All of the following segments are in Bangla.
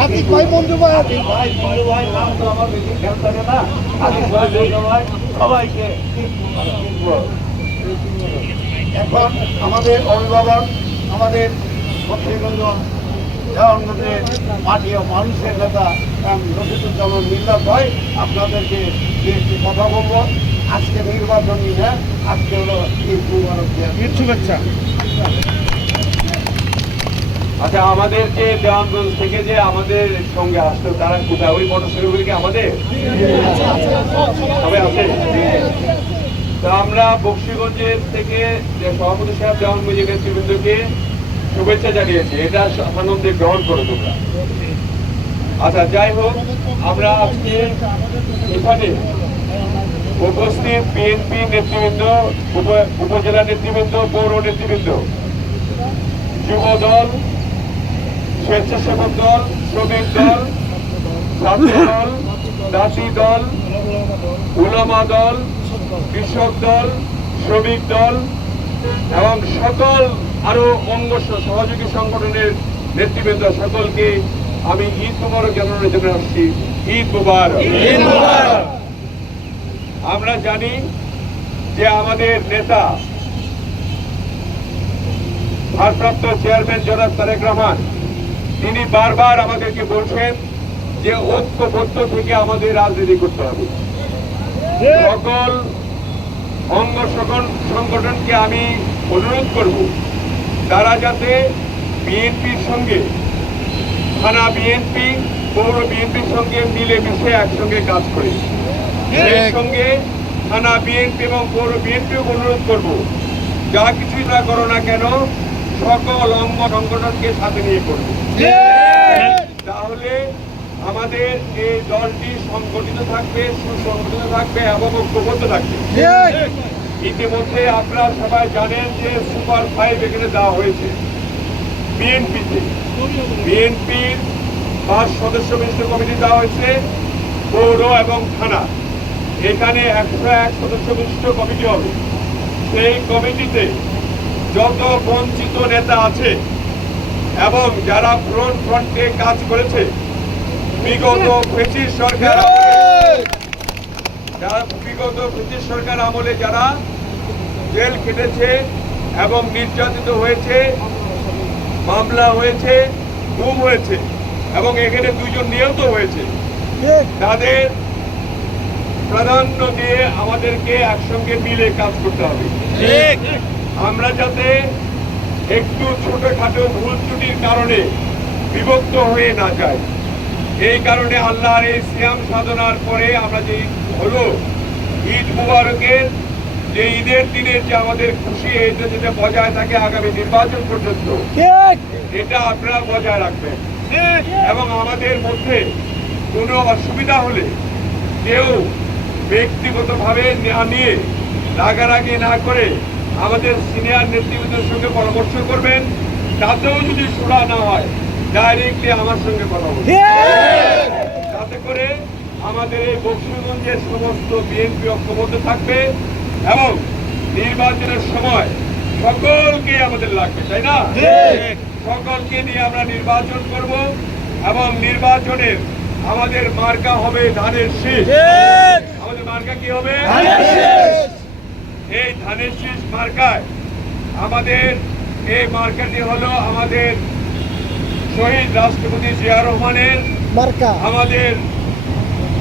আতিক ভাই মঞ্জু ভাই আতিক ভাই মঞ্জু ভাই নাম তো আমার বেশি খেয়াল থাকে না। আতিক ভাই মঞ্জু ভাই সবাইকে এখন আমাদের অভিভাবক আমাদের বক্সিগঞ্জ দেওয়ানগঞ্জের মাটি ও মানুষের নেতা রশিদুজ্জামান মিল্লাত ভাই আপনাদেরকে একটি কথা বলবো। আজকে নির্বাচনী না, আজকে হলো ঈদ মুবারক ঈদ শুভেচ্ছা। আচ্ছা, আমাদের যে দেওয়ানগঞ্জ থেকে যে আমাদের সঙ্গে আসতো তারা কোথায়? ওই মোটরসাইকেল কি আমাদের সবাই আছে? তো আমরা বক্সিগঞ্জের থেকে যে সভাপতি সাহেব দেওয়ানগঞ্জের নেতৃবৃন্দকে শুভেচ্ছা জানিয়েছি, এটা আনন্দে গ্রহণ করো তোমরা। আচ্ছা, যাই হোক, আমরা আজকে এখানে উপস্থিত বিএনপি নেতৃবৃন্দ, উপজেলা নেতৃবৃন্দ, পৌর নেতৃবৃন্দ, যুব দল, স্বেচ্ছাসেবক দল, শ্রমিক দল, ছাত্র দল, জাতি দল, উলামা দল, কৃষক দল, শ্রমিক দল এবং সকল আরো অঙ্গ সহযোগী সংগঠনের নেতৃবৃন্দ সকলকে আমি ঈদ মুবারক জানানোর জন্য আসছি। ঈদ মুবারক। আমরা জানি যে আমাদের নেতা ভারপ্রাপ্ত চেয়ারম্যান জনাব তারেক রহমান তিনি বারবার আমাদেরকে বলছেন যে ঐক্যবদ্ধ থেকে আমাদের রাজনীতি করতে হবে। সকল অঙ্গ সংগঠনকে আমি অনুরোধ করব তারা যাতে বিএনপির সঙ্গে, থানা বিএনপি, পৌর বিএনপির সঙ্গে মিলেমিশে একসঙ্গে কাজ করে। সেই সঙ্গে থানা বিএনপি এবং পৌর বিএনপিও অনুরোধ করব যা কিছুই না করো না কেন সকল অঙ্গ সংগঠনকে সাথে নিয়ে করবে। তাহলে আমাদের এই দলটি সংগঠিত থাকবে, সুসংগঠিত থাকবে এবং ঐক্যবদ্ধ থাকবে। ইতিমধ্যে আপনারা সবাই জানেন যে সুপার 5 এখানে দেওয়া হয়েছে বিএনপিতে। বিএনপির 5 সদস্য বিশিষ্ট কমিটি দেওয়া হয়েছে পৌর এবং থানা। এখানে 101 সদস্য বিশিষ্ট কমিটি হবে। সেই কমিটিতে যত বঞ্চিত নেতা আছে এবং যারা ফ্রন্টে কাজ করেছে বিগত ব্রিটিশ সরকার আমলে যারা জেল কেটেছে এবং নির্যাতিত হয়েছে, মামলা হয়েছে, গুম হয়েছে এবং এখানে 2 জন নিহত হয়েছে, তাদের প্রাধান্য দিয়ে আমাদেরকে একসঙ্গে মিলে কাজ করতে হবে। আমরা যাতে একটু ছোটখাটো ভুল ত্রুটির কারণে বিভক্ত হয়ে না যায়, এই কারণে আল্লাহর এই সিয়াম সাধনার পরে আমরা যে হলো ঈদ মুবারকের যে ঈদের দিনের যে আমাদের খুশি, এটা যেটা বজায় থাকে আগামী নির্বাচন পর্যন্ত, এটা আপনারা বজায় রাখবেন। এবং আমাদের মধ্যে কোনো অসুবিধা হলে কেউ ব্যক্তিগতভাবে না নিয়ে, রাগারাগি না করে আমাদের সিনিয়র নেতৃবৃন্দের সঙ্গে পরামর্শ করবেন। তাতেও যদি সুরা না হয় ডাইরেক্টলি আমার সঙ্গে কথা বলবেন, যাতে করে আমাদের এই বক্সিগঞ্জের সমস্ত বিএনপি ঐক্যবদ্ধ থাকবে এবং নির্বাচনের সময় সকলকে আমাদের লাগবে, তাই না? সকলকে নিয়ে আমরা নির্বাচন করব এবং নির্বাচনের আমাদের মার্কা হবে ধানের শীষ। আমাদের মার্কা কি হবে? এই ধানের শীষ মার্কায় আমাদের এই মার্কাটি হলো আমাদের শহীদ রাষ্ট্রপতি জিয়া রহমানের মার্কা, আমাদের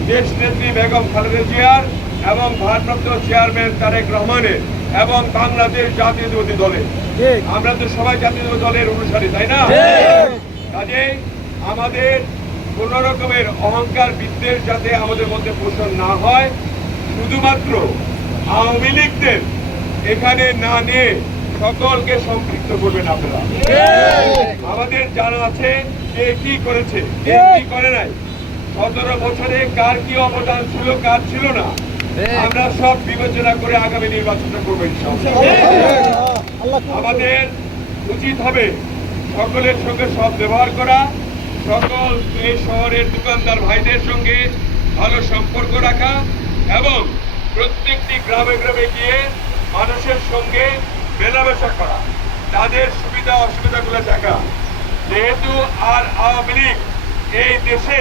দেশ নেত্রী বেগম খালেদা জিয়ার এবং ভারপ্রাপ্ত চেয়ারম্যান তারেক রহমানের এবং বাংলাদেশ জাতীয়তাবাদী দলের। আমরা তো সবাই জাতীয়তাবাদী দলের অনুসারী, তাই না? কাজেই আমাদের কোন রকমের অহংকার বিদ্বেষ যাতে আমাদের মধ্যে পোষণ না হয়, শুধুমাত্র আওয়ামী লীগদের এখানে না নিয়ে সকলকে সম্পৃক্ত করবেন আপনারা। আমাদের জানা আছে কে কি করেছে, কে কি করে নাই, 17 বছরে কার কি অবদান ছিল, কার ছিল না, আমরা সব বিবেচনা করে আগামী নির্বাচনটা করবো ইনশাআল্লাহ। আমাদের উচিত হবে সকলের সঙ্গে সব ব্যবহার করা, সকল এই শহরের দোকানদার ভাইদের সঙ্গে ভালো সম্পর্ক রাখা এবং প্রত্যেকটি গ্রামে গ্রামে গিয়ে মানুষের সঙ্গে মেলামেশা করা, তাদের সুবিধা অসুবিধাগুলো দেখা। যেহেতু আর আওয়ামী লীগ এই দেশে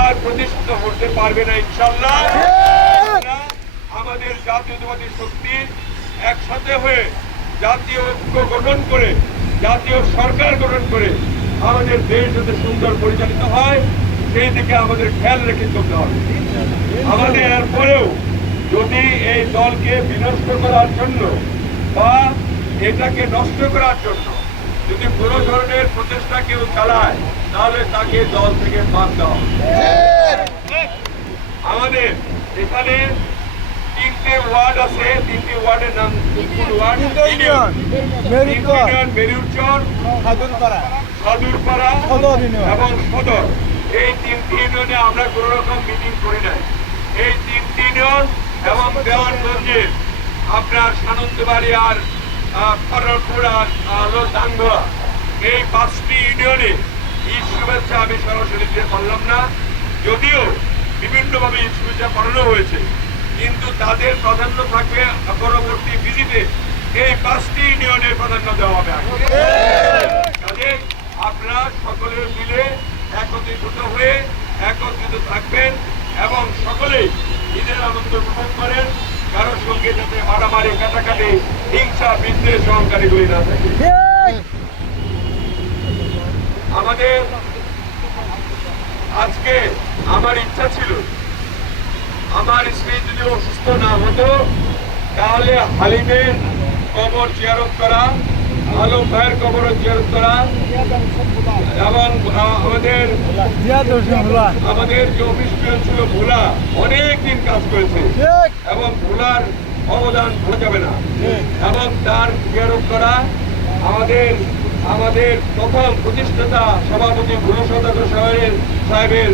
আর প্রতিষ্ঠিত হতে পারবে না ইনশাল্লাহ। আমরা আমাদের জাতীয়তাবাদী শক্তি একসাথে হয়ে জাতীয় ঐক্য গঠন করে জাতীয় সরকার গঠন করে আমাদের দেশ যাতে সুন্দর পরিচালিত হয় সেই দিকে আমাদের খেয়াল রেখে চলতে হবে। আমাদের এরপরেও যদি এই দলকে বিনষ্ট করার জন্য বা এটাকে নষ্ট করার জন্য যদি কোনো ধরনের প্রচেষ্টা কেউ চালায় তাহলে তাকে দল থেকে বাদ দেওয়া হবে। আমাদের এখানে 3টে ওয়ার্ড আছে, 3টে ওয়ার্ডের নাম ওয়ার্ড মেরুরচর, সাদুরপাড়া এবং সদর। এই 3টি ইউনিয়নে আমরা কোনো রকম মিটিং করি নাই। এই 3টি ইউনিয়ন এবং দেওয়ানগঞ্জের আপনার সানন্দবাড়ি আর খড়গপুর আর ডাঙ্গা এই 5টি ইউনিয়নে ঈদ শুভেচ্ছা আমি সরাসরি দিতে পারলাম না, যদিও বিভিন্নভাবে ঈদ শুভেচ্ছা পাঠানো হয়েছে, কিন্তু তাদের প্রাধান্য থাকবে পরবর্তী ভিজিটে এই 5টি ইউনিয়নের প্রাধান্য দেওয়া হবে। কাজে আপনারা সকলে মিলে একত্রিত হয়ে একত্রিত থাকবেন এবং সকলেই ঈদের আনন্দ উপভোগ করেন। কারোর সঙ্গে যাতে মারামারি কাটাকাটি হিংসা বিদ্বেষ অহংকারীগুলি না থাকে। আমাদের আজকে আমার ইচ্ছা ছিল আমার স্ত্রী যদি অসুস্থ না হতো তাহলে হালিমের কবর জিয়ারত করা, আলম ভাইয়ের কবর জিয়ারত করা এবং আমাদের যে অফিস ছিল ভোলা অনেকদিন কাজ করেছে এবং ভোলার অবদান ভোলা যাবে না এবং তার জিয়ারত করা, আমাদের প্রথম প্রতিষ্ঠাতা সভাপতি ভোলা সদাগর সাহেবের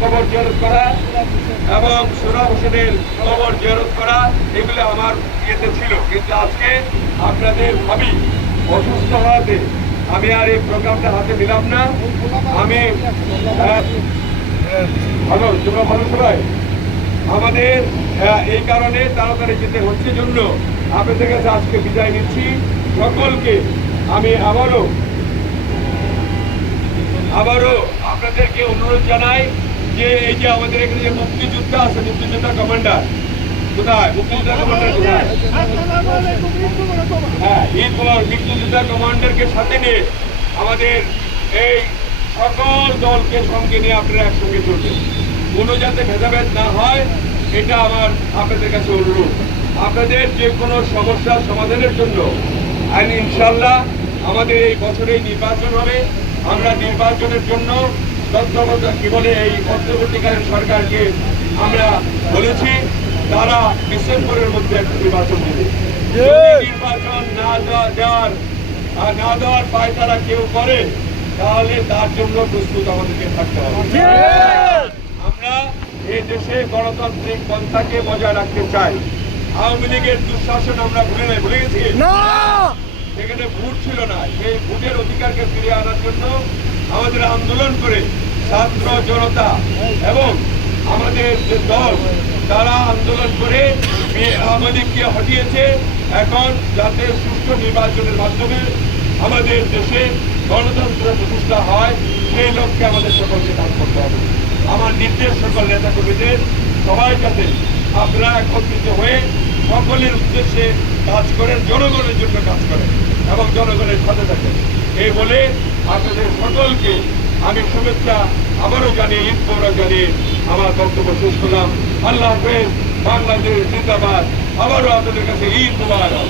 কবর জিয়ারত করা এবং সোহরাব হোসেনের কবর জিয়ারত করা, এগুলো আমার ইয়েতে ছিল। কিন্তু আজকে আপনাদের ভাবি অসুস্থ হওয়াতে আমি আর এই প্রোগ্রামটা হাতে নিলাম না। আমি ভালো তোমরা ভালো সবাই আমাদের এই কারণে তাড়াতাড়ি যেতে হচ্ছে জন্য আপনাদের কাছে আজকে বিদায় নিচ্ছি। সকলকে আমি আবারও আপনাদেরকে অনুরোধ জানাই যে এই যে আমাদের এখানে যে মুক্তিযোদ্ধা আছে, মুক্তিযোদ্ধা কমান্ডার কোথায়? মুক্তিযোদ্ধা কমান্ডার কোথায়? হ্যাঁ, মুক্তিযোদ্ধা কমান্ডারকে সাথে নিয়ে আমাদের এই সকল দলকে সঙ্গে নিয়ে আপনারা একসঙ্গে চলবেন। কোনো যাতে ভেদাভেদ না হয় এটা আমার আপনাদের কাছে অনুরোধ। আপনাদের যে কোনো সমস্যার সমাধানের জন্য ইনশাল্লাহ আমাদের এই বছরেই নির্বাচন হবে। আমরা নির্বাচনের জন্য কি বলে এই অন্তর্বর্তীকালীন সরকারকে আমরা বলেছি তারা ডিসেম্বরের মধ্যে একটা নির্বাচন দেবে। নির্বাচন না দেওয়ার পায় তারা কেউ করে তাহলে তার জন্য প্রস্তুত আমাদেরকে থাকতে হবে। আমরা এই দেশে গণতান্ত্রিক পন্থাকে বজায় রাখতে চাই। আওয়ামী লীগের দুঃশাসন আমরা ভুলে গেছি না, সেখানে ভোট ছিল না। সেই ভোটের অধিকারকে ফিরিয়ে আনার জন্য আমাদের আন্দোলন করে ছাত্র জনতা এবং আমাদের যে দল তারা আন্দোলন করে আওয়ামী লীগকে হটিয়েছে। এখন যাতে সুষ্ঠু নির্বাচনের মাধ্যমে আমাদের দেশে গণতন্ত্র প্রতিষ্ঠা হয় সেই লক্ষ্যে আমাদের সকলকে কাজ করতে হবে। আমার নির্দেশ সকল নেতা কর্মীদের সবাই যাতে আপনারা একত্রিত হয়ে সকলের উদ্দেশ্যে কাজ করেন, জনগণের জন্য কাজ করেন এবং জনগণের সাথে থাকেন। এই বলে আপনাদের সকলকে আমি শুভেচ্ছা আবারও জানিয়ে ঈদ মোবারক জানিয়ে আমার বক্তব্য শেষ করলাম। আল্লাহ হাফেজ। বাংলাদেশ জিন্দাবাদ। আবারও আপনাদের কাছে ঈদ মোবারক।